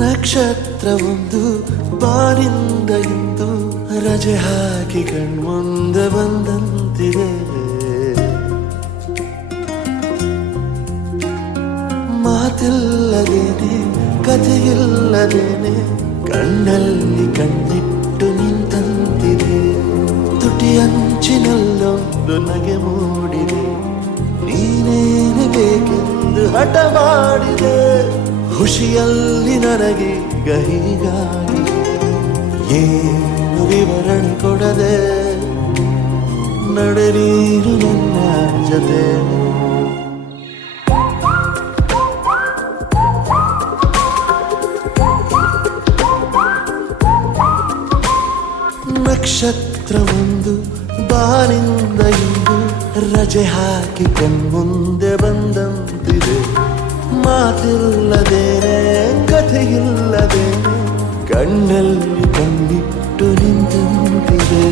ನಕ್ಷತ್ರವೊಂದು ಬಾನಿಂದ ಇಂದು ರಜೆ ಹಾಕಿ ಕಣ್ಮುಂದೆ ಬಂದಂತಿದೆ. ಮಾತಿಲ್ಲದೇನೆ ಕಥೆಯಿಲ್ಲದೇನೆ ಕಣ್ಣಲ್ಲಿ ಕಣ್ಣಿಟ್ಟು ನಿಂತಂತಿದೆ. ತುಟಿ ಅಂಚಿನಲ್ಲೊಂದು ನಗೆ ಮೂಡಿದೆ, ನೀನೇನೆ ಬೇಕೆಂದು ಹಠ ಮಾಡಿದೆ. ಖುಷಿಯಲ್ಲಿ ನನಗೀಗ ಹೀಗಾಗಿ ಏನು ವಿವರಣೆ ಕೊಡದೆ ನಡೆ ನೀನು ನನ್ನ ಜೊತೆ. ನಕ್ಷತ್ರವೊಂದು ಬಾನಿಂದ ಇಂದು ರಜೆ ಹಾಕಿ ಕಣ್ಮುಂದೆ ಬಂದಂತಿದೆ. ಮಾತಿಲ್ಲದೇನೆ ಕಥೆಯಿಲ್ಲದೇನೆ ಕಣ್ಣಲ್ಲಿ ಕಣ್ಣಿಟ್ಟು ನಿಂತಿದೆ.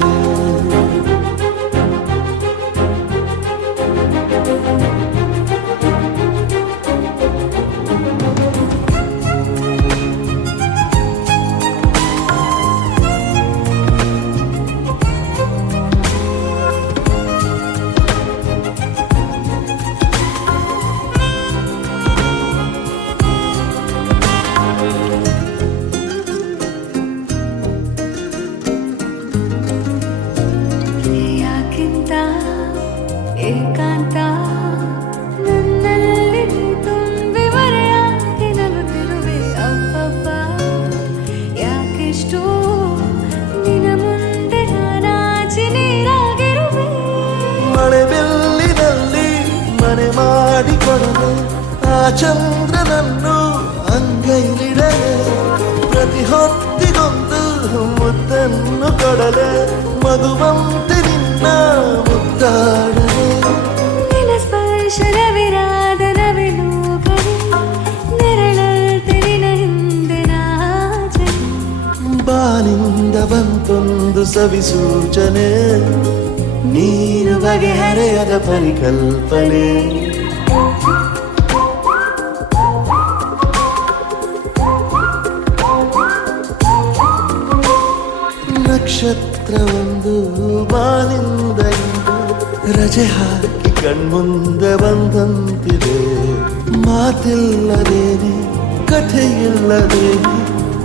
ಏಕಾಂತ ನನ್ನಲ್ಲಿ ತುಂಬಿ ಮರೆಯಾಗಿ ನಗುತ್ತಿರುವೆ. ಅಪ್ಪಪ್ಪ ಯಾಕೆಷ್ಟು ನಿನ್ನ ಮುಂದೆ ನಾನಾಚಿ ನೀರಾಗಿರುವೆ. ಮಳೆ ಬೆಲ್ಲಿನಲ್ಲಿ ಮನೆ ಮಾಡಿಕೊಡಲು ಆ ಚಂದ್ರನನ್ನು ಅಂಗೈಲಿಡಲೆ. ಪ್ರತಿ ಹೊತ್ತಿಗೊಂದು ಮುದ್ದನ್ನು ಕೊಡಲೆ, ಮಗುವಂತೆ ನಿನ್ನ ಮುದ್ದಾಡಲೆ. ನಿನ್ನ ಸ್ಪರ್ಶರವಿರಾದ ನವಿಲು ಕಡೆ ನೆರಳಲ್ತೆ ನಿನ್ನ ಹಿಂದೆ ನಾಚೆ. ಬಾನಿಂದ ಬಂತೊಂದು ಸವಿ ಸೂಚನೆ, ನೀನು ಬಗೆಹರೆಯದ ಪರಿಕಲ್ಪನೆ. ನಕ್ಷತ್ರವೊಂದು ಬಾನಿಂದ ಇಂದು ರಜೆ ಹಾಕಿ ಕಣ್ಮುಂದೆ ಬಂದಂತಿದೆ. ಮಾತಿಲ್ಲದೇನೆ ಕಥೆಯಿಲ್ಲದೇನೆ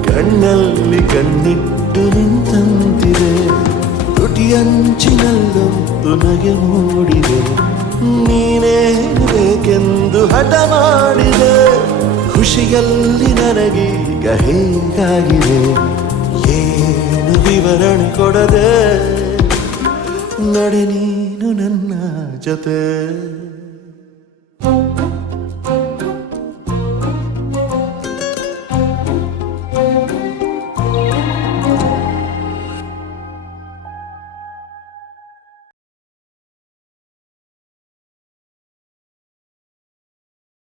ಕಣ್ಣಲ್ಲಿ ಕಣ್ಣಿಟ್ಟು ನಿಂತಂತಿದೆ. ತುಟಿಯಂಚಿನಲ್ಲೊಂದು ನಗೆ ಮೂಡಿದೆ, ನೀನೇ ಬೇಕೆಂದು ಹಠ ಮಾಡಿದೆ. ಖುಷಿಯಲ್ಲಿ ನನಗೀಗ ಹೇಗಾಗಿದೆ ಏನು ವಿವರಣೆ ಕೊಡದೆ ನಡೆ ನೀನು ನನ್ನ ಜೊತೆ.